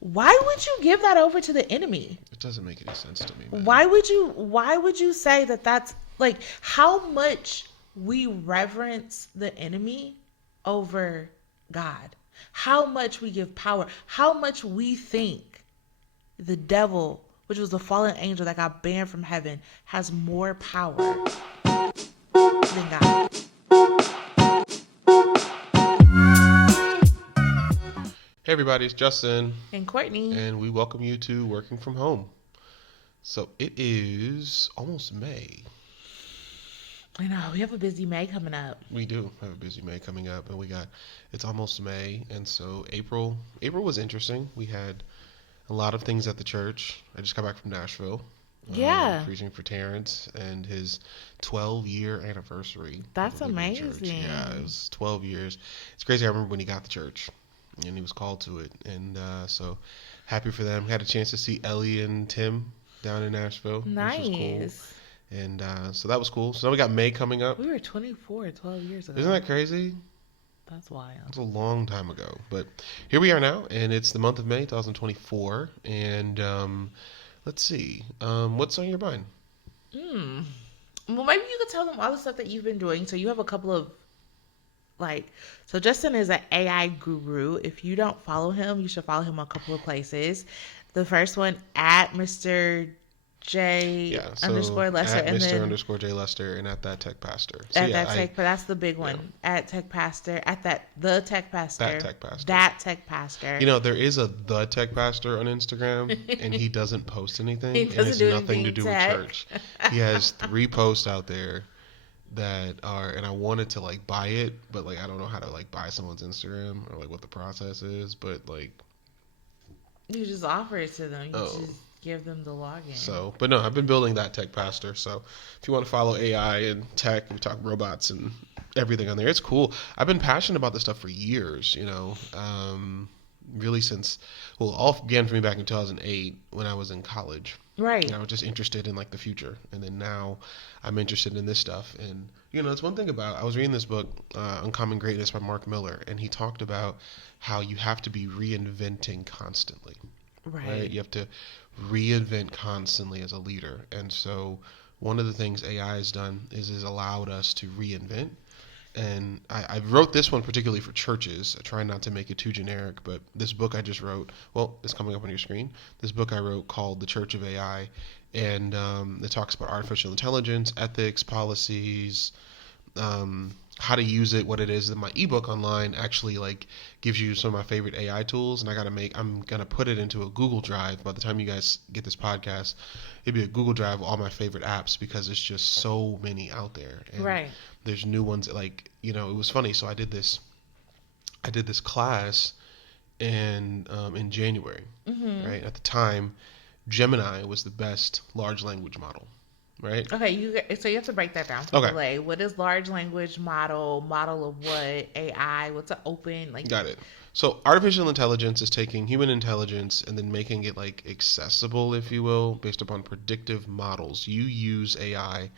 Why would you give that over to the enemy? It doesn't make any sense to me, man. Why would you say that that's like how much we reverence the enemy over God? How much we give power? How much we think the devil, which was the fallen angel that got banned from heaven, has more power than God? Hey everybody, it's Justin. And Courtney. And we welcome you to Working From Home. So it is almost May. I know, we have a busy May coming up. We do have a busy May coming up, and it's almost May, and so April was interesting. We had a lot of things at the church. I just got back from Nashville. Yeah. Preaching for Terrence and his 12-year anniversary. That's amazing. Yeah, it was 12 years. It's crazy. I remember when he got the church. And he was called to it, and so happy for them. Had a chance to see Ellie and Tim down in Nashville, nice. Which was cool. And so that was cool. So now we got May coming up. We were 24 12 years ago. Isn't that crazy? That's wild. It's a long time ago, but here we are now, and it's the month of May 2024. And let's see, what's on your mind? Well, maybe you could tell them all the stuff that you've been doing. So you have a couple of so Justin is an AI guru. If you don't follow him, you should follow him a couple of places. The first one at Mr. J _Lester. At and Mr. then _ J Lester and at that Tech Pastor. So at that Tech, but that's the big one. Yeah. At Tech Pastor, at the Tech Pastor. That Tech Pastor. You know, there is the Tech Pastor on Instagram, and he doesn't post anything. He doesn't do nothing to do with church. He has 3 posts out there that are, and I wanted to buy it, but I don't know how to buy someone's Instagram or what the process is, but you just offer it to them. You just give them the login. So, but no, I've been building that Tech Pastor. So if you want to follow AI and tech, we talk robots and everything on there. It's cool. I've been passionate about this stuff for years, really since, all began for me back in 2008 when I was in college. Right. And I was just interested in the future. And then now I'm interested in this stuff. And, it's one thing about, I was reading this book, Uncommon Greatness by Mark Miller, and he talked about how you have to be reinventing constantly. Right? You have to reinvent constantly as a leader. And so one of the things AI has done is allowed us to reinvent. And I wrote this one particularly for churches. I try not to make it too generic, but this book I just wrote, it's coming up on your screen. This book I wrote called The Church of AI, and it talks about artificial intelligence, ethics, policies, how to use it, what it is. And my ebook online actually gives you some of my favorite AI tools, and I'm gonna put it into a Google Drive. By the time you guys get this podcast, it'd be a Google Drive of all my favorite apps because there's just so many out there. And right. There's new ones it was funny. So I did this class in January, right? At the time, Gemini was the best large language model. Right. Okay, so you have to break that down. Okay. What is large language model? Model of what? AI? What's an open? Got it. So artificial intelligence is taking human intelligence and then making it accessible, if you will, based upon predictive models. You use AI,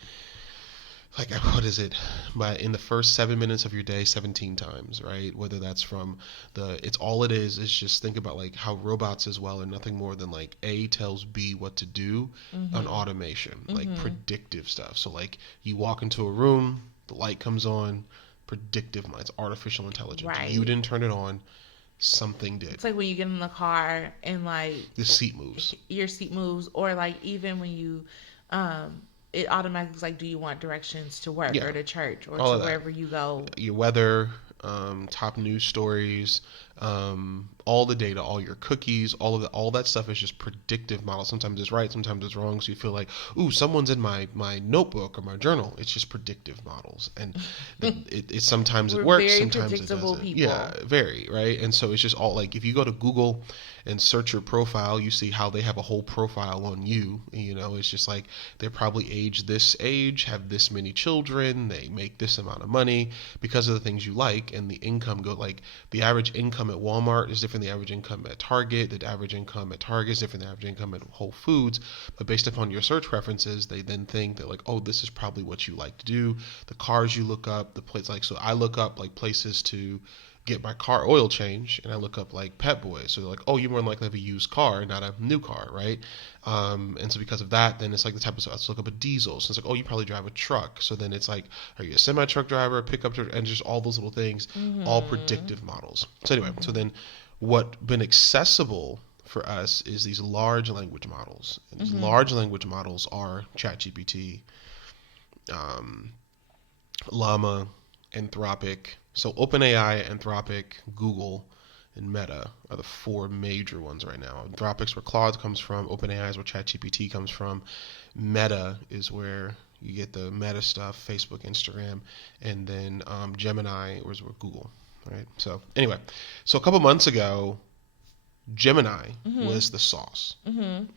what is it? In the first 7 minutes of your day, 17 times, right? Whether that's from it's all it is just think about how robots as well are nothing more than A tells B what to do on automation, predictive stuff. So you walk into a room, the light comes on, predictive, it's artificial intelligence. Right. You didn't turn it on, something did. It's when you get in the car and the seat moves. Your seat moves, or even when you it automatically do you want directions to work or to church or all to wherever you go? Your weather, top news stories, all the data, all your cookies, all that stuff is just predictive models. Sometimes it's right, sometimes it's wrong. So you feel someone's in my notebook or my journal. It's just predictive models, and it sometimes it works, sometimes it doesn't. People. Yeah, very right. And so it's just all if you go to Google and search your profile, you see how they have a whole profile on you. It's just they're probably aged this age, have this many children, they make this amount of money because of the things you like, and the income the average income at Walmart is different than the average income at Target. The average income at Target is different than the average income at Whole Foods. But based upon your search preferences, they then think that this is probably what you like to do. The cars you look up, the place so I look up places to get my car oil change, and I look up like Pep Boys. So they're like, oh, you're more likely to have a used car, not a new car, right? And so because of that, then it's like the type of stuff. Let's look up a diesel. So it's like, oh, you probably drive a truck. So then it's like, are you a semi truck driver, a pickup truck, and just all those little things, all predictive models. So anyway, so then what been accessible for us is these large language models. And these large language models are ChatGPT, Llama, Anthropic. So OpenAI, Anthropic, Google, and Meta are the four major ones right now. Anthropic's where Claude comes from. OpenAI is where ChatGPT comes from. Meta is where you get the Meta stuff, Facebook, Instagram, and then Gemini is where Google, right? So anyway, so a couple months ago, Gemini was the sauce. And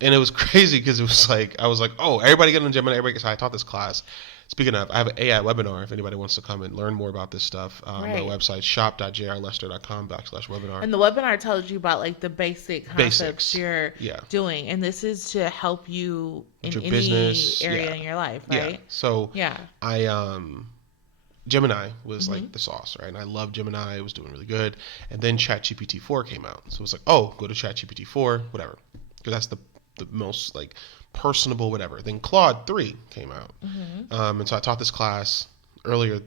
it was crazy because it was like, I was like, oh, everybody get on Gemini. Everybody. So I taught this class. Speaking of, I have an AI webinar if anybody wants to come and learn more about this stuff. My website, shop.jrlester.com/webinar. And the webinar tells you about like the basic concepts you're doing. And this is to help you in any business, area in your life, right? Yeah. So I Gemini was like the sauce, right? And I love Gemini. It was doing really good. And then ChatGPT 4 came out. So it was like, oh, go to ChatGPT 4, whatever. Because that's the most like personable, whatever. Then Claude 3 came out. And so I taught this class earlier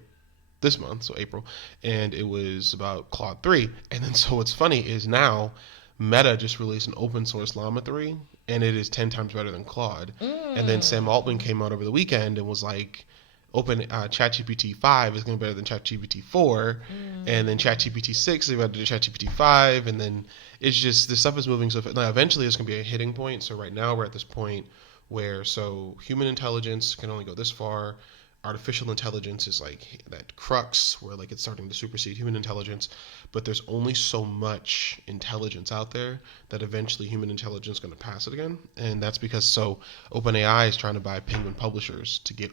this month, so April, and it was about Claude 3. And then so what's funny is now Meta just released an open source Llama 3, and it is 10 times better than Claude. And then Sam Altman came out over the weekend and was like, ChatGPT 5 is going to be better than ChatGPT 4, and then ChatGPT 6 is better than ChatGPT 5, and then it's just, this stuff is moving so fast. Now, eventually there's going to be a hitting point. So right now we're at this point where, so human intelligence can only go this far. Artificial intelligence is like that crux where like it's starting to supersede human intelligence, but there's only so much intelligence out there that eventually human intelligence is going to pass it again. And that's because OpenAI is trying to buy Penguin publishers to get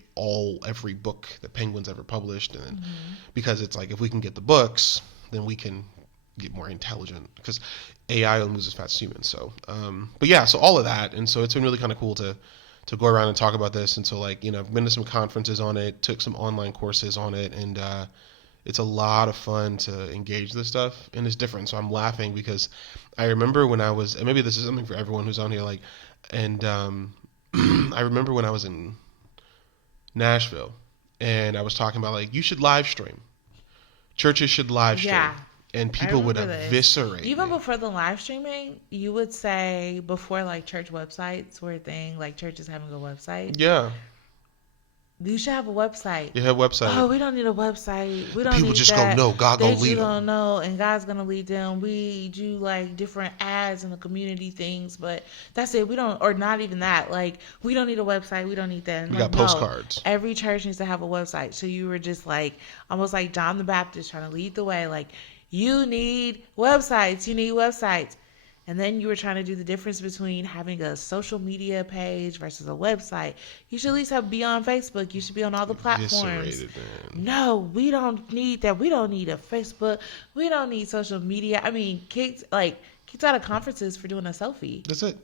every book that Penguin's ever published. And because it's like, if we can get the books, then we can get more intelligent, because AI only moves as fast as humans. So but yeah, so all of that. And so it's been really kind of cool to go around and talk about this. And so like, I've been to some conferences on it, took some online courses on it, and it's a lot of fun to engage this stuff, and it's different. So I'm laughing because I remember when I was, and maybe this is something for everyone who's on here, like, and I remember when I was in Nashville and I was talking about like, you should live stream. Churches should live stream. Yeah. And people would eviscerate even before the live streaming, you would say, before like church websites were a thing, like churches having a website. Yeah. You should have a website. You have a website. Oh, we don't need a website. We don't people need just that. Go, no, God gonna lead them. They don't know, and God's gonna lead them. We do like different ads and the community things, but that's it. We don't, or not even that. Like, we don't need a website. We don't need that. We got postcards. Every church needs to have a website. So you were just like, almost like John the Baptist trying to lead the way. Like, you need websites. You need websites. And then you were trying to do the difference between having a social media page versus a website. You should at least be on Facebook. You should be on all the platforms. No, we don't need that. We don't need a Facebook. We don't need social media. I mean, kicked out of conferences for doing a selfie. That's it.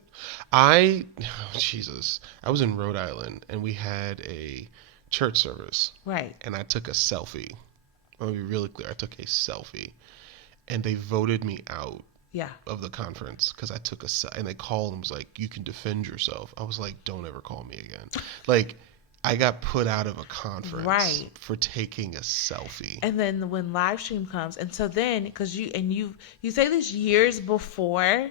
Jesus. I was in Rhode Island and we had a church service. Right. And I took a selfie. I want to be really clear. I took a selfie. And they voted me out of the conference because I took and they called and was like, you can defend yourself. I was like, don't ever call me again. Like, I got put out of a conference for taking a selfie. And then when live stream comes, and so then, because you say this years before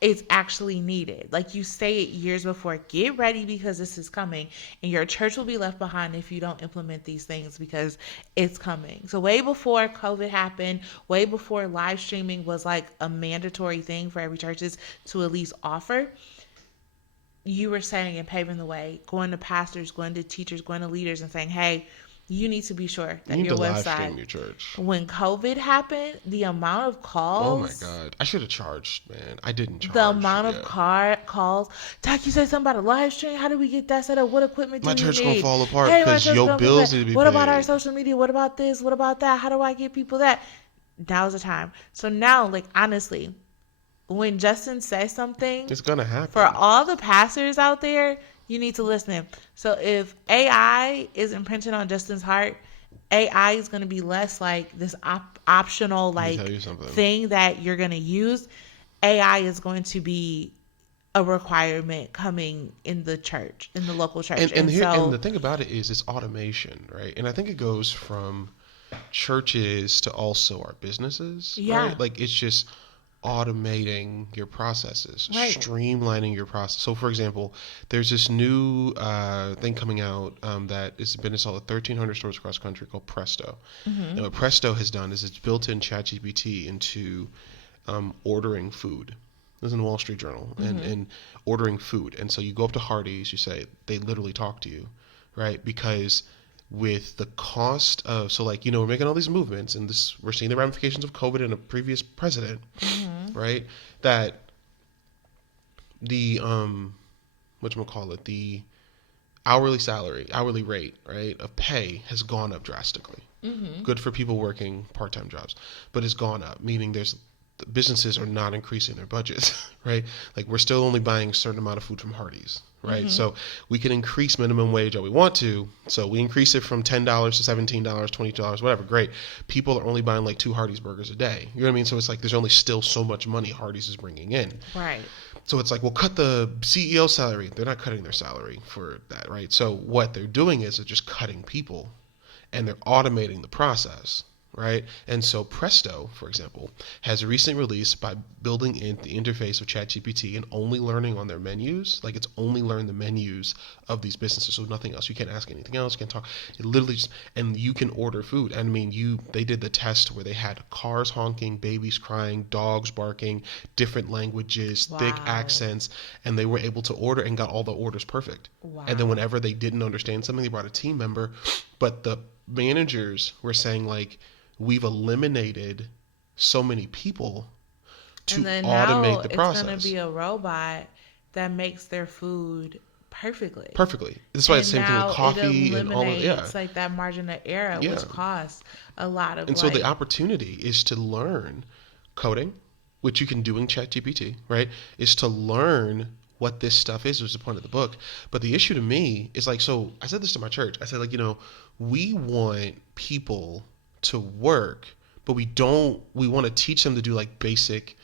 it's actually needed. Like, you say it years before. Get ready because this is coming, and your church will be left behind if you don't implement these things because it's coming. So way before COVID happened, way before live streaming was like a mandatory thing for every churches to at least offer, you were saying and paving the way, going to pastors, going to teachers, going to leaders and saying, hey, you need to be sure that your website. Live stream your church. When COVID happened, the amount of calls. Oh my God. I should have charged, man. I didn't charge. The amount of calls. Doc, you said something about a live stream. How do we get that set up? What equipment do we need? My church going to fall apart because your bills need to be paid. What about our social media? What about this? What about that? How do I get people that? Now's the time. So now, like, honestly, when Justin says something, it's going to happen. For all the pastors out there, you need to listen. So if AI is imprinted on Justin's heart, AI is going to be less like this optional Let me tell like you something. thing that you're going to use, AI is going to be a requirement coming in the church, in the local church. And And here and the so, thing about it is it's automation, right? And I think it goes from churches to also our businesses, yeah, right? Like it's just automating your processes, right. streamlining your process. So, for example, there's this new thing coming out that has been installed at 1,300 stores across the country called Presto. Mm-hmm. And what Presto has done is it's built in ChatGPT into ordering food. This is in the Wall Street Journal, Mm-hmm. and ordering food. And so you go up to Hardee's, you say, they literally talk to you, right? Because with the cost of, so like, we're making all these movements, and this, we're seeing the ramifications of COVID and a previous president, Mm-hmm. right? That the whatchamacallit, the hourly rate, right, of pay has gone up drastically. Mm-hmm. Good for people working part-time jobs, but it's gone up, meaning there's businesses are not increasing their budgets, right? Like we're still only buying a certain amount of food from Hardee's, right? Mm-hmm. So we can increase minimum wage all we want to. So we increase it from $10 to $17, $22, whatever. Great. People are only buying like 2 Hardee's burgers a day. You know what I mean? So it's like there's only still so much money Hardee's is bringing in. Right. So it's like, well, cut the CEO salary. They're not cutting their salary for that, right? So what they're doing is they're just cutting people, and they're automating the process, right? And so Presto, for example, has a recent release by building in the interface of ChatGPT and only learning on their menus. Like it's only learned the menus of these businesses, so nothing else. You can't ask anything else. You can't talk. It literally just, and you can order food. I mean, they did the test where they had cars honking, babies crying, dogs barking, different languages, thick Wow. accents, and they were able to order and got all the orders perfect. And then Wow. whenever they didn't understand something, they brought a team member, but the managers were saying like, we've eliminated so many people And to then now automate the it's going to process be a robot that makes their food perfectly. perfectly. That's why it's And the same thing with now it coffee and all of, yeah, eliminates like that margin of error, yeah. which costs a lot of And so the like, opportunity is to learn coding, which you can do in ChatGPT, right? Is to learn what this stuff is, was the point of the book. But the issue to me is like, so I said this to my church. I said, like, we want people to work, but we want to teach them to do like basic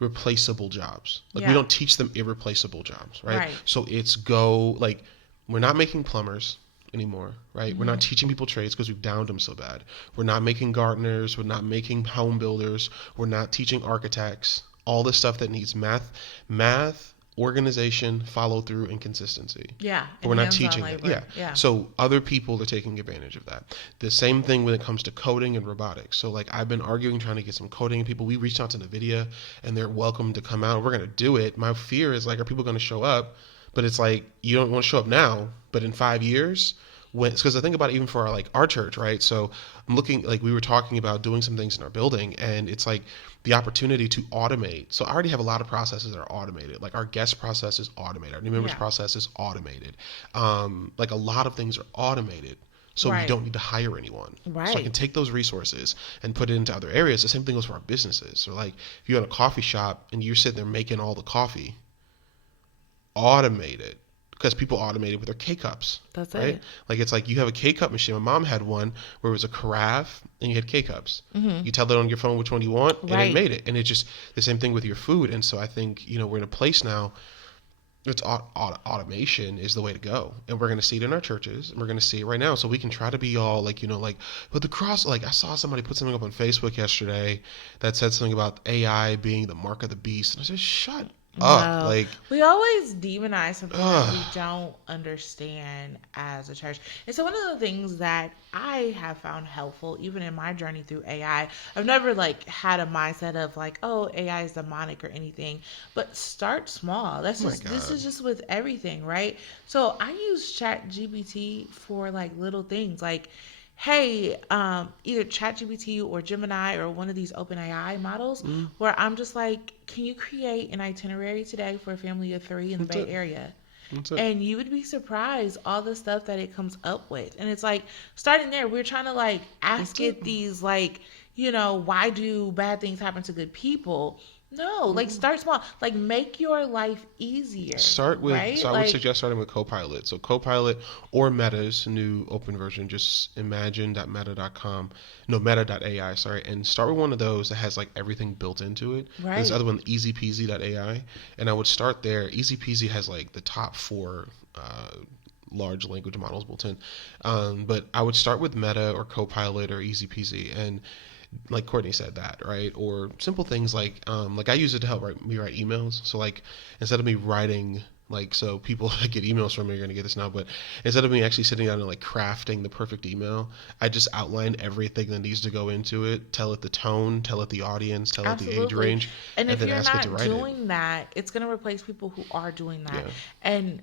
replaceable jobs. Like we yeah, don't teach them irreplaceable jobs, right? right. So it's go like, we're not making plumbers anymore, right? We're Mm-hmm. not teaching people trades because we've downed them so bad. We're not making gardeners. We're not making home builders. We're not teaching architects. All this stuff that needs math, organization, follow through, and consistency. Yeah, But and we're not hands-on teaching it. Yeah. labor. Yeah. So other people are taking advantage of that. The same thing when it comes to coding and robotics. So like I've been arguing, trying to get some coding people. We reached out to NVIDIA and they're welcome to come out. We're going to do it. My fear is like, are people going to show up? But it's like, you don't want to show up now, but in 5 years, because I think about it even for our church, right? So I'm looking, like we were talking about doing some things in our building, and it's like the opportunity to automate. So I already have a lot of processes that are automated. Like our guest process is automated, our new members Yeah. process is automated. Like a lot of things are automated. So we Right. don't need to hire anyone. So I can Right. take those resources and put it into other areas. The same thing goes for our businesses. So like if you're in a coffee shop and you're sitting there making all the coffee, automate it, because people automate it with their K-cups, That's right? it. Like it's like you have a K-cup machine. My mom had one where it was a carafe and you had K-cups. Mm-hmm. You tell it on your phone which one you want, and it Right. made it. And it's just the same thing with your food. And so I think we're in a place now. It's automation is the way to go, and we're going to see it in our churches, and we're going to see it right now. So we can try to be all like like, but the cross. Like I saw somebody put something up on Facebook yesterday that said something about AI being the mark of the beast, and I said, shut up, No, like, we always demonize something that we ugh. don't understand as a church. And so one of the things that I have found helpful, even in my journey through AI, I've never like had a mindset of like, oh, AI is demonic or anything, but start small. Oh my This God. is just with everything, right? So I use Chat GPT for like little things like, hey, either ChatGPT or Gemini or one of these OpenAI models, Mm, where I'm just like, can you create an itinerary today for a family of 3 in the that's Bay it. Area? That's it. And you would be surprised all the stuff that it comes up with. And it's like, starting there, we're trying to like That's ask it. it these like, why do bad things happen to good people? No, like start small. Like make your life easier, right? So I would Like suggest starting with Copilot. So Copilot or Meta's new open version, just imagine.meta.com, no, meta.ai, sorry, and start with one of those that has like everything built into it. And this right. other one, easypeasy.ai, and I would start there. Easypeasy has like the top four large language models built in. But I would start with Meta or Copilot or easypeasy, and like Courtney said that, right? Or simple things like I use it to help me write emails. So like instead of me writing like so people that get emails from me are gonna get this now, but instead of me actually sitting down and like crafting the perfect email, I just outline everything that needs to go into it, tell it the tone, tell it the audience, tell it the age Absolutely. range, And and if then you're ask it to not write it. doing that, it's going to replace people who are doing that. Yeah. And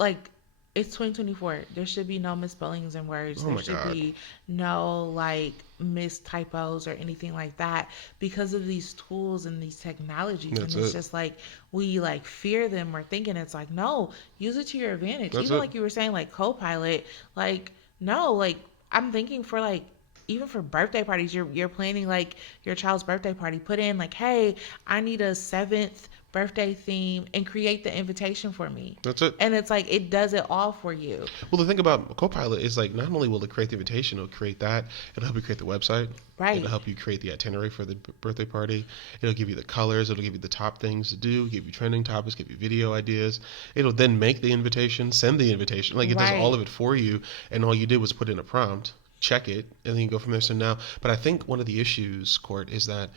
like it's 2024. There should be no misspellings in words. Oh There my should God. be no like missed typos or anything like that because of these tools and these technologies. That's And it's it. just like we like fear them or thinking it's like, no, use it to your advantage. That's Even it. like you were saying, like Copilot, like, no, like I'm thinking for like even for birthday parties, you're planning like your child's birthday party. Put in like, hey, I need a seventh birthday theme and create the invitation for me. That's it. And it's like it does it all for you. Well, the thing about Copilot is like not only will it create the invitation, it'll create that. It'll help you create the website. It'll Right. help you create the itinerary for the birthday party. It'll give you the colors. It'll give you the top things to do. Give you trending topics. Give you video ideas. It'll then make the invitation, send the invitation. Like it does all Right. of it for you, and all you did was put in a prompt, check it, and then you go from there. So now, but I think one of the issues, Court, is that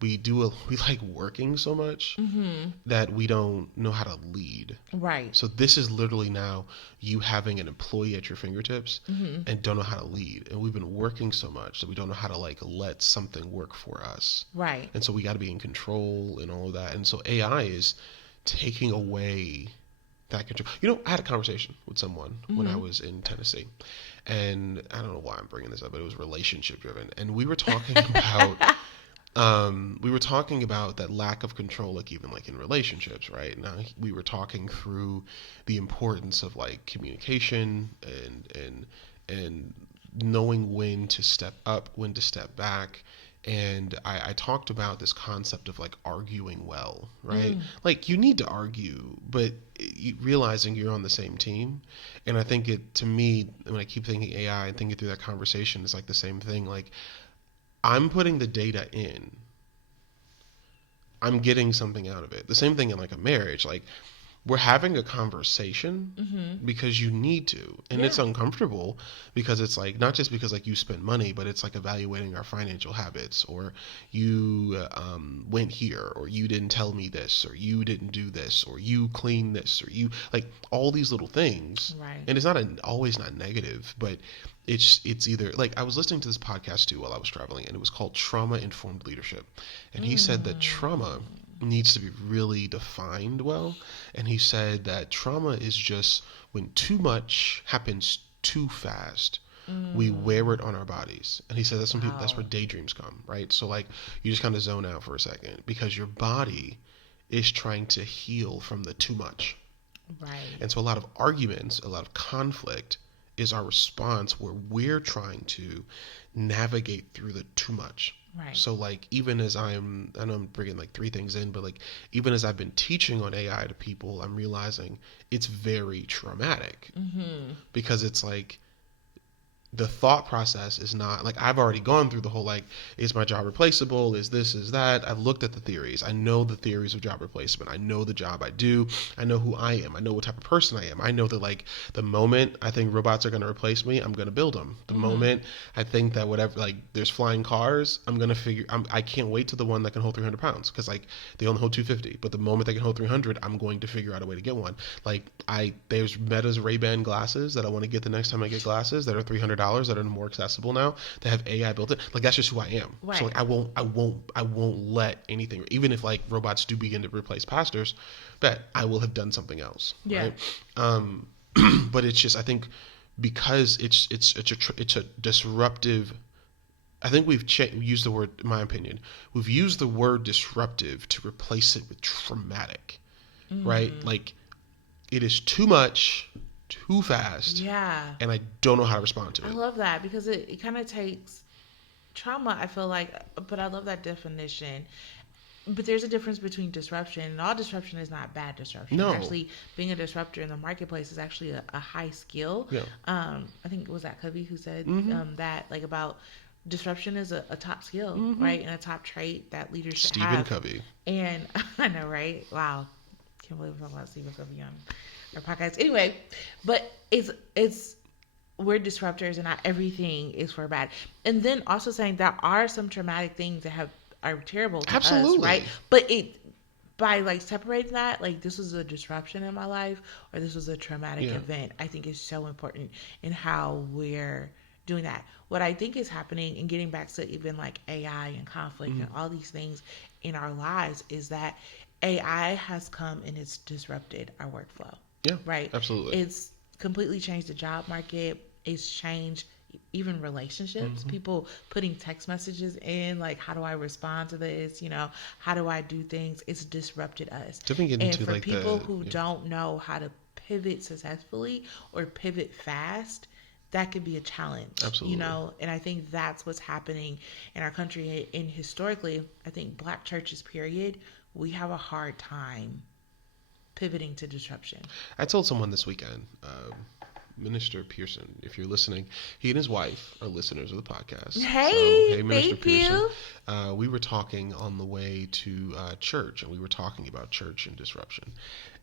we like working so much that we don't know how to lead. Right. So this is literally now you having an employee at your fingertips and don't know how to lead. And we've been working so much that we don't know how to like let something work for us. Right. And so we got to be in control and all of that. And so AI is taking away that control. You know, I had a conversation with someone when I was in Tennessee. And I don't know why I'm bringing this up, but it was relationship driven. And we were talking about that lack of control, like even like in relationships, right? Now we were talking through the importance of like communication and knowing when to step up, when to step back. And I talked about this concept of like arguing well, right? Like you need to argue, but realizing you're on the same team. And I think it, to me, when I keep thinking AI and thinking through that conversation, is like the same thing. Like I'm putting the data in. I'm getting something out of it. The same thing in like a marriage. Like we're having a conversation because you need to, and it's Yeah. uncomfortable because it's like not just because like you spend money, but it's like evaluating our financial habits, or you went here, or you didn't tell me this, or you didn't do this, or you cleaned this, or you like all these little things. Right. And it's not always not negative, but it's either like I was listening to this podcast too while I was traveling, and it was called Trauma Informed Leadership, and he said that trauma needs to be really defined well. And he said that trauma is just when too much happens too fast, we wear it on our bodies. And he said that's when people, that's where Wow. daydreams come, right? So like you just kind of zone out for a second because your body is trying to heal from the too much. Right. And so a lot of arguments, a lot of conflict is our response where we're trying to navigate through the too much. Right. So like even as I know I'm bringing like three things in, but like even as I've been teaching on AI to people, I'm realizing it's very traumatic because it's like the thought process is not like I've already gone through the whole like is my job replaceable, is this, is that. I've looked at the theories. I know the theories of job replacement. I know the job I do. I know who I am. I know what type of person I am. I know that like the moment I think robots are going to replace me, I'm going to build them. The moment I think that whatever like there's flying cars, I'm going to I can't wait to the one that can hold 300 pounds because like they only hold 250, but the moment they can hold 300, I'm going to figure out a way to get one. Like there's Meta's Ray-Ban glasses that I want to get the next time I get glasses that are $300 that are more accessible now that have AI built in. Like that's just who I am. Right. So like I won't let anything, even if like robots do begin to replace pastors, that I will have done something else. Yeah. Right. But it's just I think because it's a disruptive. I think we've used the word, in my opinion, we've used the word disruptive to replace it with traumatic, right? Like it is too much, too fast, Yeah. and I don't know how to respond to I it. love that because it kind of takes trauma, I feel like, but I love that definition. But there's a difference between disruption, and all disruption is not bad disruption. No. Actually, being a disruptor in the marketplace is actually a high skill. Yeah. I think it was that Covey who said Mm-hmm. that, like, about disruption is a top skill, Mm-hmm. right? And a top trait that leaders should Stephen have. Covey. And I know, right? Wow. Can't believe we're talking about Stephen Covey on our podcast. Anyway, but it's we're disruptors and not everything is for bad. And then also saying there are some traumatic things that are terrible to Absolutely. us, right? But by like separating that, like this was a disruption in my life or this was a traumatic event, I think is so important in how we're doing that. What I think is happening, and getting back to even like AI and conflict and all these things in our lives, is that AI has come and it's disrupted our workflow. Yeah. Right. Absolutely. It's completely changed the job market. It's changed even relationships. People putting text messages in, like, how do I respond to this? You know, how do I do things? It's disrupted us. And for like people who don't know how to pivot successfully or pivot fast, that could be a challenge. Absolutely. You know, and I think that's what's happening in our country. And historically, I think Black churches, period, we have a hard time pivoting to disruption. I told someone this weekend, Minister Pearson, if you're listening, he and his wife are listeners of the podcast. Hey, Minister thank Pearson. you. We were talking on the way to church, and we were talking about church and disruption.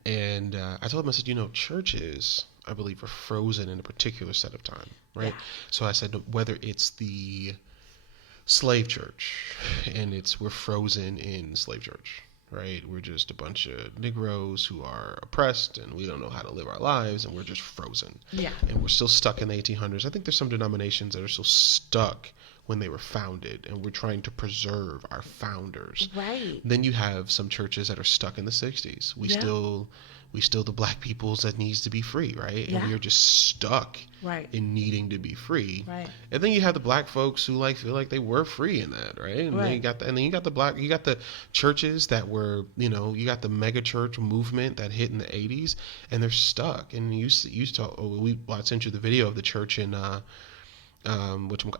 And I told him, I said, you know, churches, I believe, are frozen in a particular set of time, right? Yeah. So I said, whether it's the slave church, and we're frozen in slave church, right? We're just a bunch of Negroes who are oppressed and we don't know how to live our lives and we're just frozen. Yeah. And we're still stuck in the 1800s. I think there's some denominations that are still stuck when they were founded and we're trying to preserve our founders. Right. Then you have some churches that are stuck in the 60s. We still the black peoples that needs to be free, right? And we are just stuck in needing to be free. Right. And then you have the black folks who like feel like they were free in that, right? And then you got the churches that were, you know, you got the mega church movement that hit in the 80s and they're stuck. And I sent you the video of the church in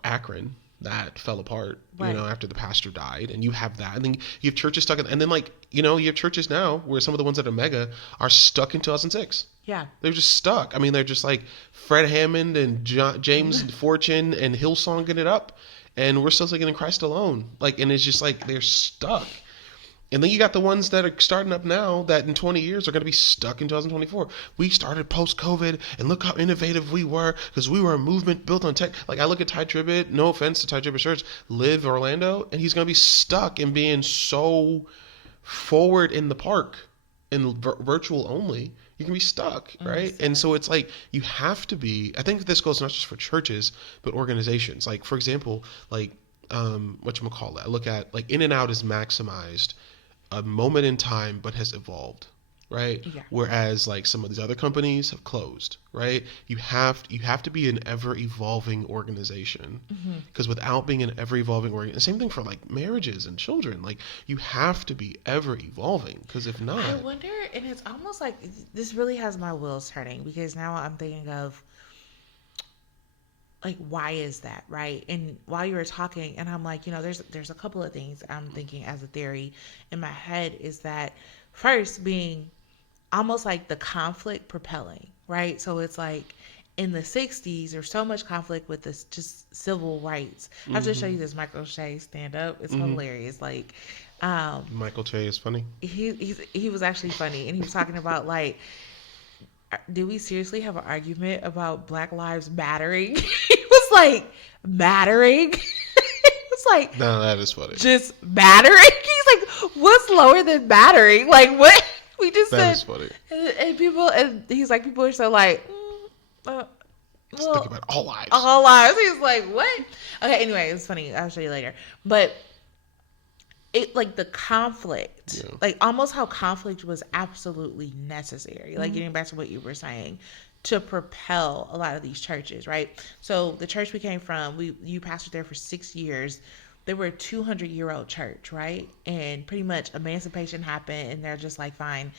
Akron that fell apart, you know, after the pastor died, and you have that, and then you have churches stuck in, and then, like, you know, you have churches now where some of the ones that are mega are stuck in 2006. Yeah. They're just stuck. I mean, they're just like Fred Hammond and James Fortune and Hillsonging it up, and we're still singing in Christ alone. Like, and it's just like they're stuck. And then you got the ones that are starting up now that in 20 years are going to be stuck in 2024. We started post-COVID, and look how innovative we were because we were a movement built on tech. Like, I look at Ty Tribbett, no offense to Ty Tribbett Church, Live Orlando, and he's going to be stuck in being so forward in the park and virtual only. You can be stuck, right? And so it's like you have to be. I think this goes not just for churches, but organizations. Like, for example, like whatchamacallit, I look at, like, In-N-Out is maximized a moment in time but has evolved, right? Yeah. Whereas, like, some of these other companies have closed, right? You have to be an ever evolving organization, because without being an ever evolving organization, same thing for, like, marriages and children, like, you have to be ever evolving, because if not, I wonder, and it's almost like this really has my wheels turning, because now I'm thinking of, like, why is that, right? And while you were talking, and I'm like, you know, there's a couple of things I'm thinking as a theory in my head, is that first being almost like the conflict propelling, right? So it's like in the 60s, there's so much conflict with this just civil rights. I have to show you this Michael Che stand up. It's hilarious. Like, Michael Che is funny. He was actually funny, and he was talking about, like, do we seriously have an argument about Black Lives Mattering? He was like, mattering? It's like, No, that is funny. just mattering? He's like, what's lower than mattering? Like, what? We just That is said, funny. and he's like, people are so like, Just well, think about all lives. all lives. He's like, what? Okay, anyway, it's funny. I'll show you later. But it, like, the conflict, like, almost how conflict was absolutely necessary, like, getting back to what you were saying, to propel a lot of these churches, right? So the church we came from, you pastored there for 6 years. They were a 200-year-old church, right? And pretty much emancipation happened, and they're just like, fine,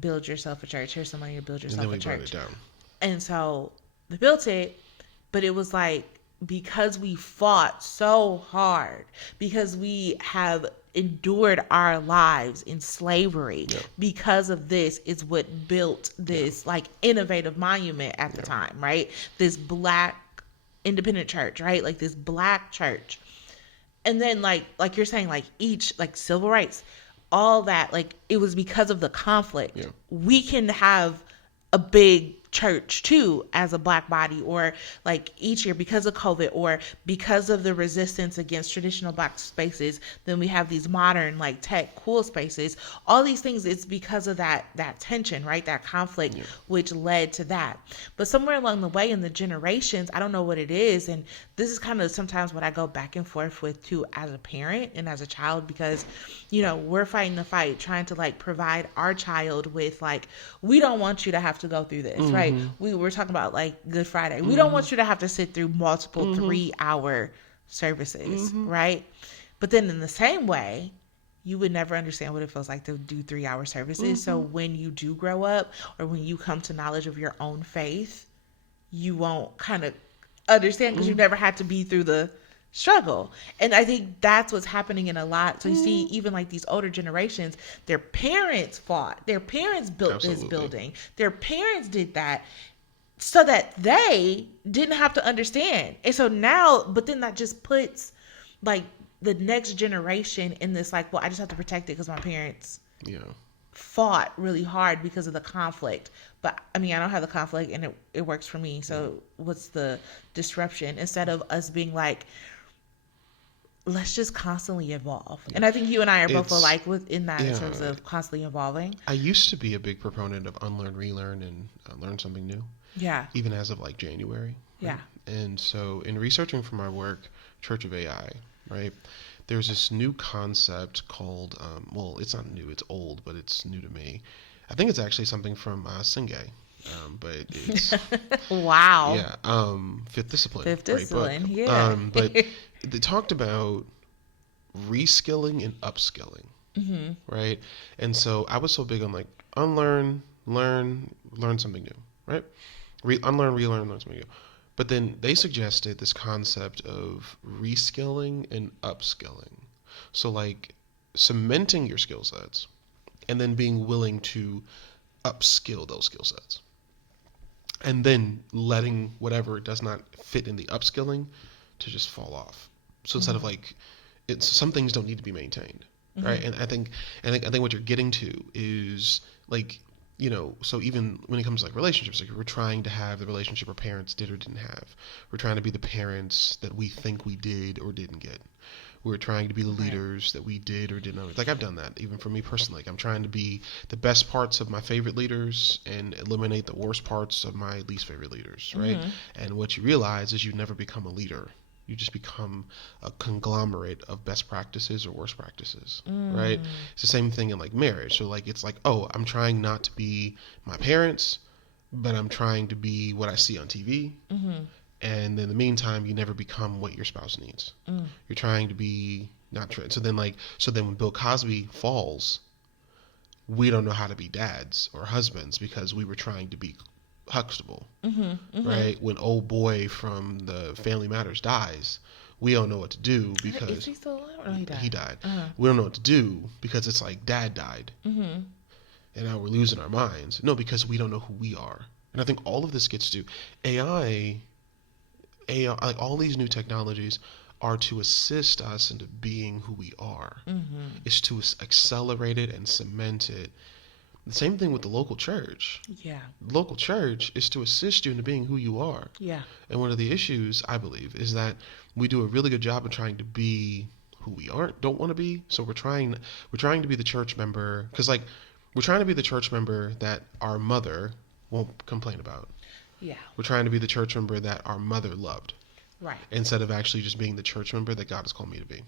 build yourself a church. Here's some money to build yourself a church. And then we burned it down. And so they built it, but it was like, because we fought so hard, because we have endured our lives in slavery Yeah. because of this is what built this like innovative monument at the time, right? This black independent church, right? Like this black church. And then like you're saying, like each like civil rights, all that, like it was because of the conflict. Yeah. We can have a big church too as a black body, or like each year because of COVID or because of the resistance against traditional black spaces, then we have these modern like tech cool spaces. All these things, it's because of that tension, right? That conflict, which led to that. But somewhere along the way in the generations, I don't know what it is, and this is kind of sometimes what I go back and forth with too as a parent and as a child, because we're fighting the fight trying to like provide our child with like, we don't want you to have to go through this, right? We were talking about like Good Friday. We don't want you to have to sit through multiple 3-hour services, right? But then in the same way, you would never understand what it feels like to do 3-hour services. So when you do grow up, or when you come to knowledge of your own faith, you won't kind of understand because you never had to be through the struggle. And I think that's what's happening in a lot. So you see, even like these older generations, their parents fought, their parents built this building, their parents did that so that they didn't have to understand. And so now, but then that just puts like the next generation in this like, well, I just have to protect it because my parents fought really hard because of the conflict. But I mean, I don't have the conflict and it works for me. So what's the disruption? Instead of us being like, let's just constantly evolve. And I think you and I are both alike within that, in terms of constantly evolving. I used to be a big proponent of unlearn, relearn, and learn something new. Yeah. Even as of like January. Right? Yeah. And so in researching for my work, Church of AI, right, there's this new concept called, well, it's not new, it's old, but it's new to me. I think it's actually something from Singay. But it's wow. Yeah. Fifth Discipline. Fifth Discipline. Book. Yeah. But they talked about reskilling and upskilling. Right. And so I was so big on like unlearn, learn something new. Right. Unlearn, relearn, learn something new. But then they suggested this concept of reskilling and upskilling. So like cementing your skill sets and then being willing to upskill those skill sets. And then letting whatever does not fit in the upskilling to just fall off. So instead of like, some things don't need to be maintained, right? And I think what you're getting to is like, so even when it comes to like relationships, like we're trying to have the relationship our parents did or didn't have. We're trying to be the parents that we think we did or didn't get. We're trying to be the leaders that we did or didn't. Like I've done that even for me personally. Like I'm trying to be the best parts of my favorite leaders and eliminate the worst parts of my least favorite leaders, right? And what you realize is you never become a leader. You just become a conglomerate of best practices or worst practices, right? It's the same thing in like marriage. So like it's like, oh, I'm trying not to be my parents, but I'm trying to be what I see on TV. And in the meantime, you never become what your spouse needs. You're trying to be not true. So then when Bill Cosby falls, we don't know how to be dads or husbands because we were trying to be Huxtable, right? When old boy from the Family Matters dies, we don't know what to do because is he still alive? Oh, he died. He died. We don't know what to do because it's like dad died, and now we're losing our minds. No, because we don't know who we are. And I think all of this gets to AI, like all these new technologies are to assist us into being who we are. It's to accelerate it and cement it. The same thing with the local church. Yeah. The local church is to assist you into being who you are. Yeah. And one of the issues, I believe, is that we do a really good job of trying to be who we don't want to be. So we're trying to be the church member, because like we're trying to be the church member that our mother won't complain about. Yeah. We're trying to be the church member that our mother loved. Right. Instead of actually just being the church member that God has called me to be.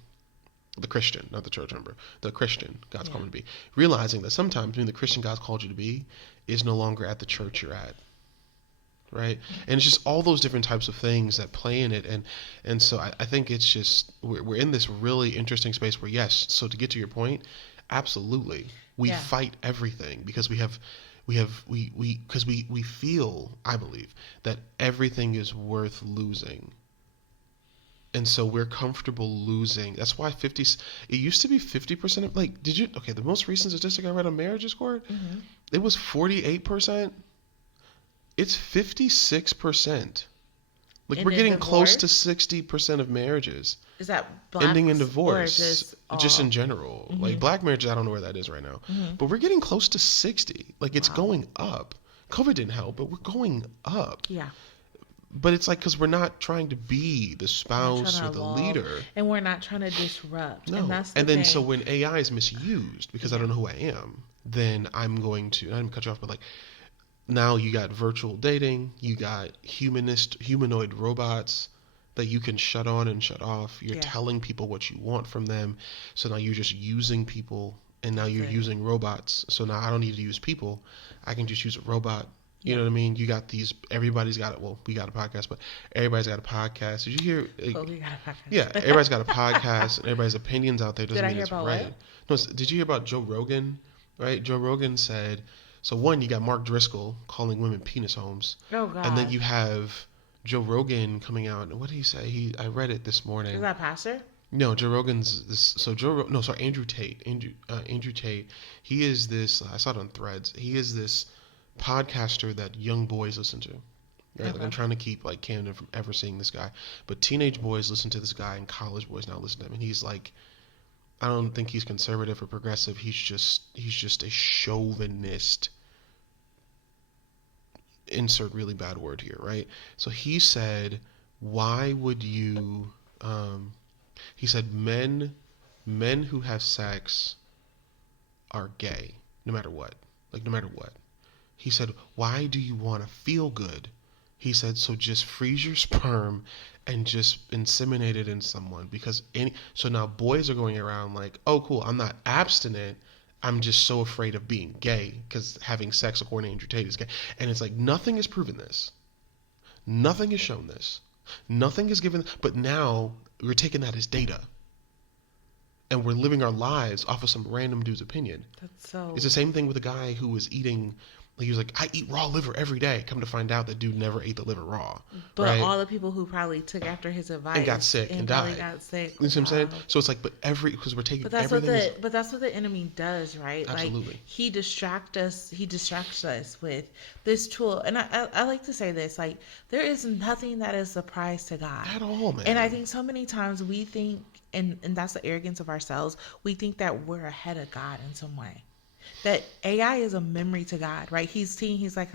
The Christian, not the church member. The Christian God's called me to be. Realizing that sometimes being the Christian God's called you to be is no longer at the church you're at. Right? And it's just all those different types of things that play in it. And so I think it's just, we're in this really interesting space where, yes, so to get to your point, absolutely. We fight everything because we feel, I believe, that everything is worth losing And so we're comfortable losing. That's why it used to be 50% of, like, the most recent statistic I read on marriage score, it was 48%. It's 56%. Like, we're getting close to 60% of marriages Is that black ending in or divorce. just In general. Like, black marriages, I don't know where that is right now. But we're getting close to 60. Like, it's going up. COVID didn't help, but we're going up. Yeah. But it's like, because we're not trying to be the spouse or the leader. And we're not trying to disrupt. No. And that's the and then thing. So when AI is misused, because I don't know who I am, then I'm going to, I didn't cut you off, but like, now you got virtual dating, you got humanoid robots that you can shut on and shut off. You're telling people what you want from them. So now you're just using people, and now you're using robots. So now I don't need to use people. I can just use a robot. You know what I mean? You got these, everybody's got it. Well, we got a podcast, but everybody's got a podcast. Did you hear? We got a podcast. Yeah, everybody's got a podcast, and everybody's opinions out there doesn't Did I mean hear it's about right. No, did you hear about Joe Rogan? Right? Joe Rogan said, so one, you got Mark Driscoll calling women penis homes. Oh, God. And then you have Joe Rogan coming out, and what did he say? I read it this morning. Is that pastor? No, Joe Rogan's this. So Andrew Tate. Andrew Tate. He is this. I saw it on Threads. He is this podcaster that young boys listen to. Right? Like, I'm trying to keep like Camden from ever seeing this guy, but teenage boys listen to this guy, and college boys now listen to him. And he's like, I don't think he's conservative or progressive. He's just a chauvinist. Insert really bad word here, right? So he said, why would you? He said men who have sex are gay, no matter what. Like, no matter what. He said, why do you want to feel good? He said, so just freeze your sperm and just inseminate it in someone. So now boys are going around like, oh, cool, I'm not abstinent. I'm just so afraid of being gay because having sex, according to Andrew Tate, is gay. And it's like, nothing has proven this. Nothing has shown this. Nothing is given. But now we're taking that as data. And we're living our lives off of some random dude's opinion. It's the same thing with a guy who was eating. He was like, I eat raw liver every day. Come to find out, that dude never ate the liver raw. But right? all the people who probably took after his advice and got sick and died. Got sick. You know what I'm saying? So it's like, because we're taking. But that's what the enemy does, right? Absolutely. Like, he distracts us with this tool. And I like to say this, like, there is nothing that is a surprise to God at all, man. And I think so many times we think, and that's the arrogance of ourselves, we think that we're ahead of God in some way. That AI is a memory to God, right? He's like,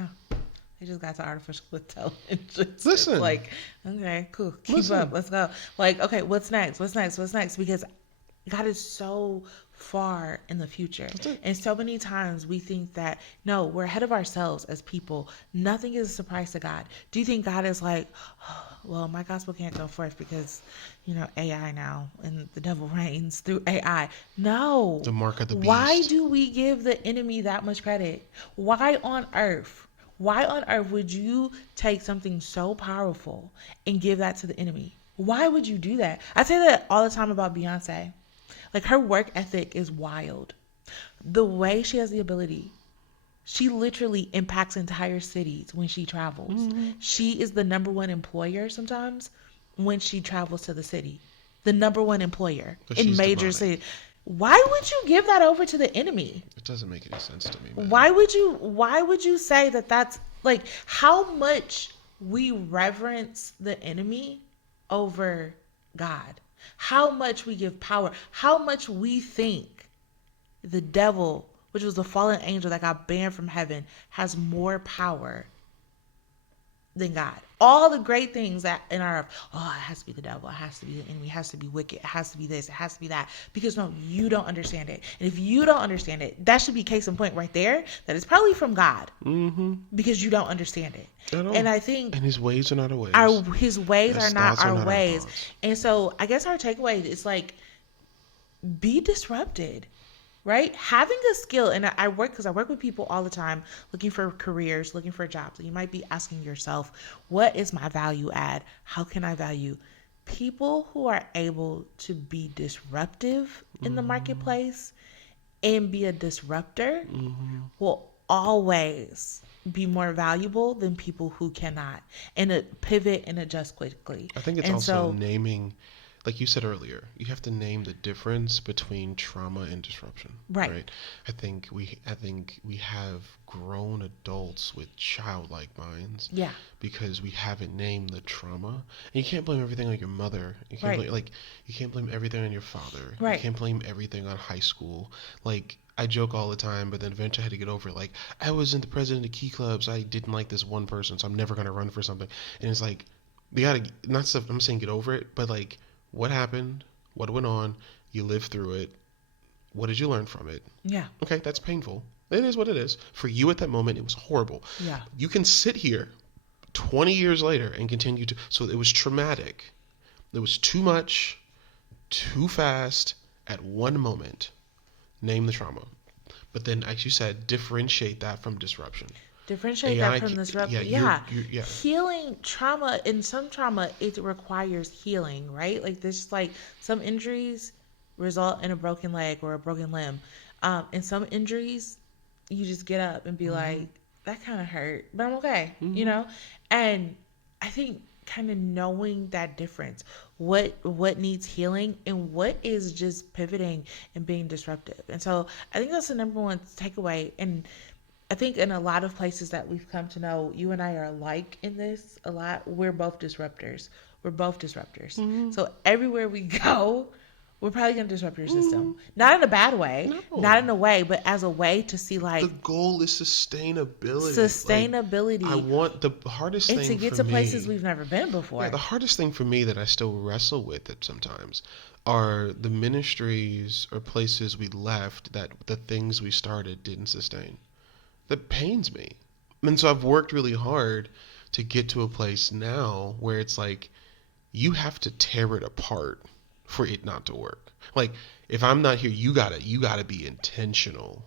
they just got to artificial intelligence. Listen. It's like, okay, cool. Keep up. Let's go. Like, okay, what's next? Because God is so far in the future. And so many times we think that, no, we're ahead of ourselves as people. Nothing is a surprise to God. Do you think God is like, oh, well, my gospel can't go forth because, AI now and the devil reigns through AI? No. The mark of the beast. Why do we give the enemy that much credit? Why on earth would you take something so powerful and give that to the enemy? Why would you do that? I say that all the time about Beyonce. Like, her work ethic is wild. The way she has the ability, she literally impacts entire cities when she travels. Mm-hmm. She is the number one employer sometimes when she travels to the city. The number one employer in major cities. Why would you give that over to the enemy? It doesn't make any sense to me, man. Why would you say that that's, like, how much we reverence the enemy over God? How much we give power, how much we think the devil, which was the fallen angel that got banned from heaven, has more power than God. All the great things that in our, it has to be the devil, it has to be the enemy, it has to be wicked, it has to be this, it has to be that. Because no, you don't understand it. And if you don't understand it, that should be case in point right there, that it's probably from God. Mm-hmm. Because you don't understand it. And I think, and his ways are not our ways. His ways are not our ways. And so I guess our takeaway is like, be disrupted, right? Having a skill, and I work with people all the time looking for careers, looking for jobs. And you might be asking yourself, what is my value add? How can I value? People who are able to be disruptive in the marketplace and be a disruptor will always be more valuable than people who cannot and pivot and adjust quickly. I think it's And also so, naming, like you said earlier, you have to name the difference between trauma and disruption. right, I think we have grown adults with childlike minds yeah, because we haven't named the trauma. And you can't blame everything on your mother. You can't right, blame, like, you can't blame everything on your father. You right, can't blame everything on high school. Like, I joke all the time, but then eventually I had to get over it. Like, I was in the president of key clubs. I didn't like this one person, so I'm never gonna run for something. And it's like, you gotta, not stuff. I'm saying get over it, but like, what happened? What went on? You lived through it. What did you learn from it? yeah, Okay, that's painful. It is what it is. For you at that moment, it was horrible. yeah, You can sit here 20 years later and continue to. So it was traumatic. It was too much, too fast at one moment. Name the trauma. But then, as you said, differentiate that from disruption. differentiate AI, that from disruption. yeah, Yeah. yeah. Healing trauma, in some trauma, it requires healing, right? Like, there's like some injuries result in a broken leg or a broken limb. And some injuries, you just get up and be like, that kind of hurt, but I'm okay, you know? And I think kind of knowing that difference, what needs healing and what is just pivoting and being disruptive. And so I think that's the number one takeaway. And I think in a lot of places that we've come to know, you and I are alike in this a lot. We're both disruptors. We're both disruptors. So everywhere we go, we're probably going to disrupt your system. Not in a bad way, No. not in a way, but as a way to see like The goal is sustainability. sustainability. Like, I want the hardest and thing to get for to me, places we've never been before. Yeah, the hardest thing for me that I still wrestle with it sometimes are the ministries or places we left that the things we started didn't sustain. That pains me. And so I've worked really hard to get to a place now where it's like you have to tear it apart for it not to work. Like, if I'm not here, you gotta be intentional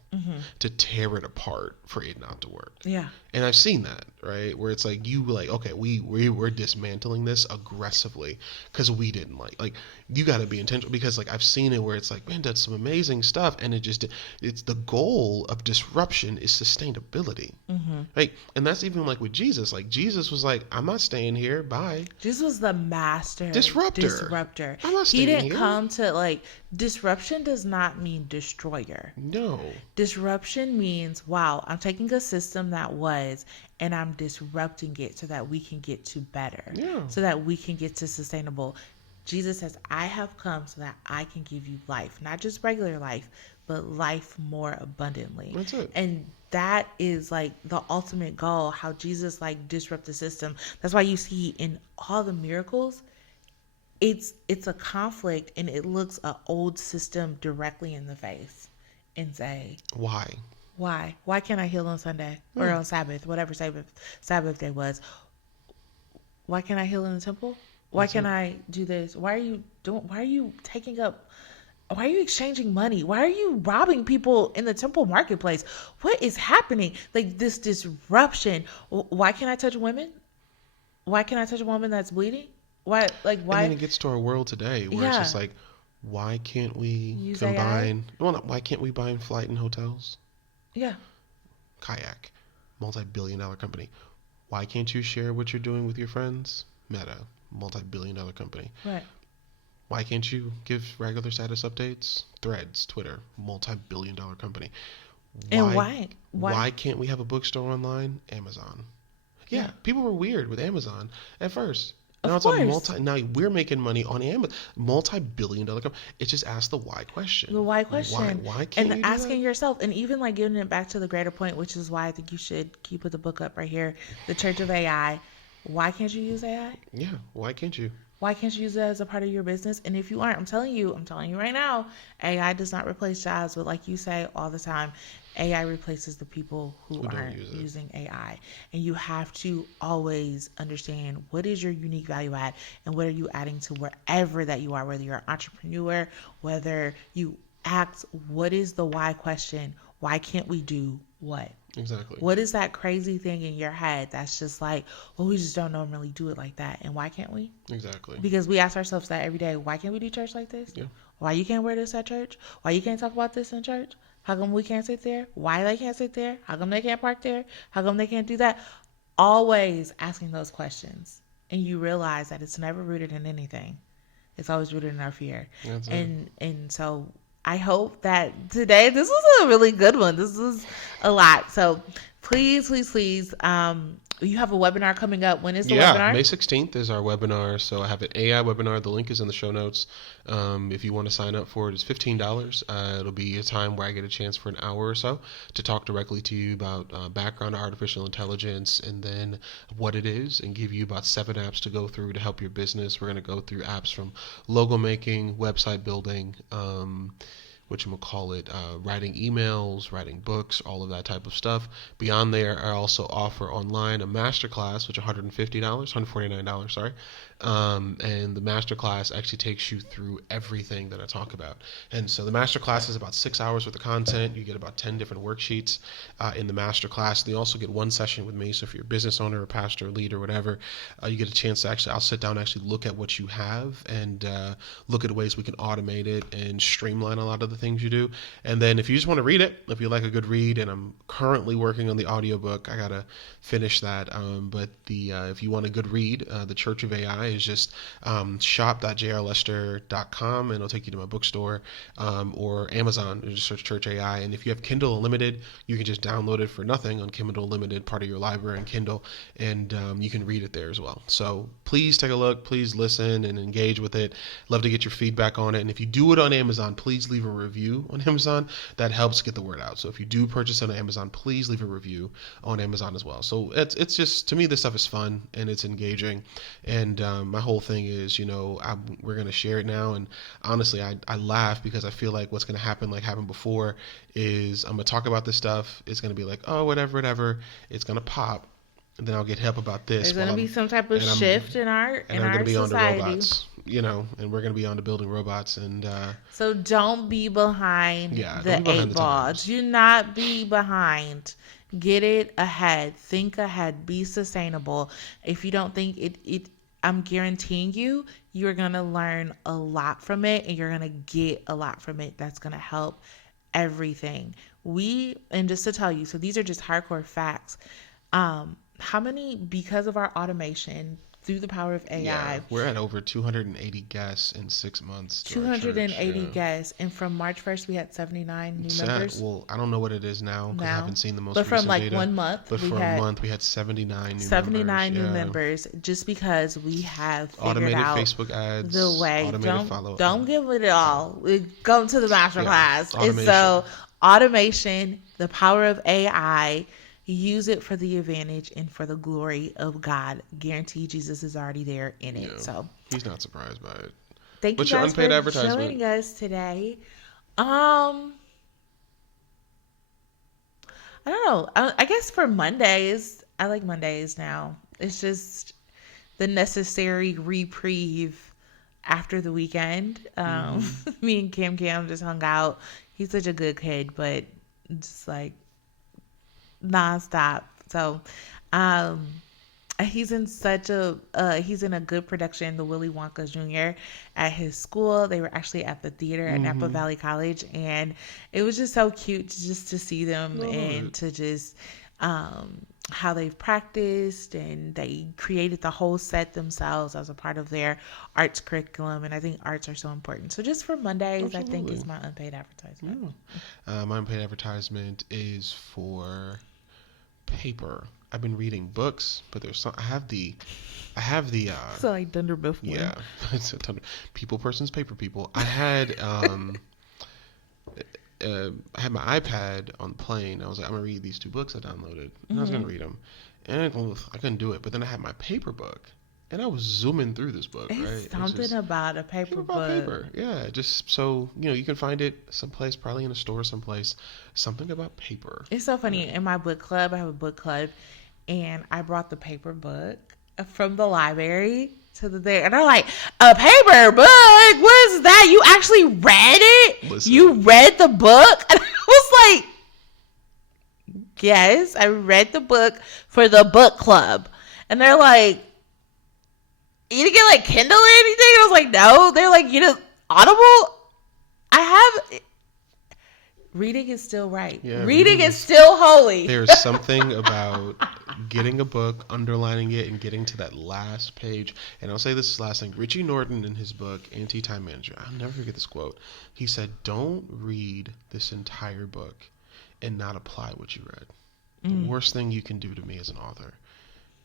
to tear it apart for it not to work. Yeah. And I've seen that, right? Where it's like okay, we're dismantling this aggressively because we didn't like you got to be intentional, because like I've seen it where it's like, man, that's some amazing stuff, and it's the goal of disruption is sustainability, right? And that's even like with Jesus. Like, Jesus was like, I'm not staying here. Bye. Jesus was the master Disruptor. I'm not He staying didn't here. come to like disruption does not mean destroyer. No. Disruption means, wow, I'm taking a system that was and I'm disrupting it so that we can get to better. Yeah. So that we can get to sustainable. Jesus says, I have come so that I can give you life, not just regular life, but life more abundantly. That's it. And that is like the ultimate goal, how Jesus like disrupt the system. That's why you see in all the miracles, it's a conflict, and it looks an old system directly in the face and say, Why? why can't I heal on Sunday or on Sabbath, whatever Sabbath day was? Why can't I heal in the temple? Why can't I do this? Why are you exchanging money? Why are you robbing people in the temple marketplace? What is happening? Like, this disruption. Why can't I touch women? Why can't I touch a woman that's bleeding? Why? And then it gets to our world today where it's just like, why can't we Use combine? Well, why can't we buy flight and hotels? Yeah. Kayak, multi-billion-dollar company. Why can't you share what you're doing with your friends? Meta, multi-billion-dollar company. Right. Why can't you give regular status updates? Threads, Twitter, multi-billion-dollar company. And why? Why can't we have a bookstore online? Amazon. Yeah, people were weird with Amazon at first. Now Of course. Now we're making money on Amazon, multi-billion-dollar company. It's just ask the why question. The why question. Why can't and you do asking that? yourself, and even like giving it back to the greater point, which is why I think you should keep the book up right here, The Church of AI. Why can't you use AI? Yeah, why can't you? Why can't you use it as a part of your business? And if you aren't, I'm telling you right now, AI does not replace jobs, but like you say all the time, AI replaces the people who aren't using AI. And you have to always understand what is your unique value add and what are you adding to wherever that you are, whether you're an entrepreneur, whether you ask, what is the why question? Why can't we do what? Exactly. What is that crazy thing in your head that's just like, well, we just don't normally do it like that. And why can't we? Exactly. Because we ask ourselves that every day. Why can't we do church like this? Yeah. Why you can't wear this at church? Why you can't talk about this in church? How come we can't sit there? Why they can't sit there? How come they can't park there? How come they can't do that? Always asking those questions. And you realize that it's never rooted in anything. It's always rooted in our fear. That's it. And so I hope that today, this was a really good one. This was a lot. So please, please, please, you have a webinar coming up. When is the webinar? May 16th is our webinar. So I have an AI webinar. The link is in the show notes. If you want to sign up for it, it's $15. It'll be a time where I get a chance for an hour or so to talk directly to you about background artificial intelligence and then what it is, and give you about 7 apps to go through to help your business. We're going to go through apps from logo making, website building, writing emails, writing books, all of that type of stuff. Beyond there, I also offer online a masterclass, which is $149, sorry. And the masterclass actually takes you through everything that I talk about. And so the masterclass is about 6 hours worth of content. You get about 10 different worksheets in the masterclass. You also get one session with me. So if you're a business owner, a pastor, a leader, whatever, you get a chance to I'll sit down and actually look at what you have and look at ways we can automate it and streamline a lot of the things you do. And then if you just want to read it, if you like a good read, and I'm currently working on the audiobook, I got to finish that. But if you want a good read, The Church of AI is just shop.jrlester.com, and it'll take you to my bookstore, or Amazon. You just search Church AI. And if you have Kindle Unlimited, you can just download it for nothing on Kindle Unlimited, part of your library in Kindle, and you can read it there as well. So please take a look, please listen and engage with it. Love to get your feedback on it. And if you do it on Amazon, please leave a review on Amazon. That helps get the word out. So if you do purchase it on Amazon, please leave a review on Amazon as well. So it's just, to me, this stuff is fun and it's engaging. And my whole thing is, we're going to share it now. And honestly, I laugh because I feel like what's going to happen, like happened before, is I'm going to talk about this stuff. It's going to be like, oh, whatever. It's going to pop. And then I'll get help about this. There's going to be some type of shift in our society. And I'm going to be on the robots, and we're going to be on to building robots. And so don't be behind the 8 ball. Do not be behind. Get it ahead. Think ahead. Be sustainable. If you don't think it I'm guaranteeing you're going to learn a lot from it, and you're going to get a lot from it that's going to help everything. And just to tell you, so these are just hardcore facts. How many, because of our automation, through the power of AI, we're at over 280 guests in 6 months. 280 guests, and from March 1st we had 79 new members. Well, I don't know what it is now because I haven't seen the most recent data. But from data. 1 month, but for a month we had 79 new members, just because we have figured automated out Facebook ads, the way. Follow-up. Don't give it all. Go to the masterclass. And so automation, the power of AI. Use it for the advantage and for the glory of God. Guarantee Jesus is already there in it. So he's not surprised by it. Thank you guys for joining us today. I don't know. I guess for Mondays, I like Mondays now. It's just the necessary reprieve after the weekend. Me and Cam just hung out. He's such a good kid, but just like nonstop. So he's in a good production, the Willy Wonka Jr. at his school. They were actually at the theater at Napa Valley College, and it was just so cute just to see them to just how they've practiced, and they created the whole set themselves as a part of their arts curriculum. And I think arts are so important. So just for Mondays, absolutely. I think is my unpaid advertisement. My unpaid advertisement is for paper. I've been reading books, but there's some. I have the. So like Dunder Mifflin. Yeah, it's a ton of people, persons, paper, people. I had I had my iPad on the plane. I was like, I'm gonna read these 2 books I downloaded, and I was gonna read them, and I couldn't do it. But then I had my paper book, and I was zooming through this book. It's something about a paper book. Paper. Yeah, just so you can find it someplace, probably in a store someplace. Something about paper. It's so funny. In my book club, I have a book club, and I brought the paper book from the library to the thing, and they're like, a paper book? What is that? You actually read it? Listen. You read the book? And I was like, yes, I read the book for the book club. And they're like, you didn't get like Kindle or anything? And I was like, no. They're like, Audible? I have reading is still right. Yeah, Reading is still holy. There's something about getting a book, underlining it, and getting to that last page. And I'll say this last thing. Richie Norton, in his book, Anti-Time Manager, I'll never forget this quote. He said, don't read this entire book and not apply what you read. The worst thing you can do to me as an author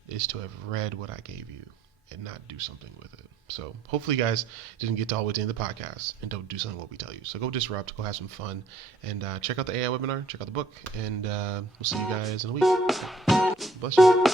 is to have read what I gave you and not do something with it. So hopefully you guys didn't get to all the way to the end of the podcast and don't do something what we tell you. So go disrupt, go have some fun, and check out the AI webinar, check out the book, and we'll see you guys in a week. Bless you.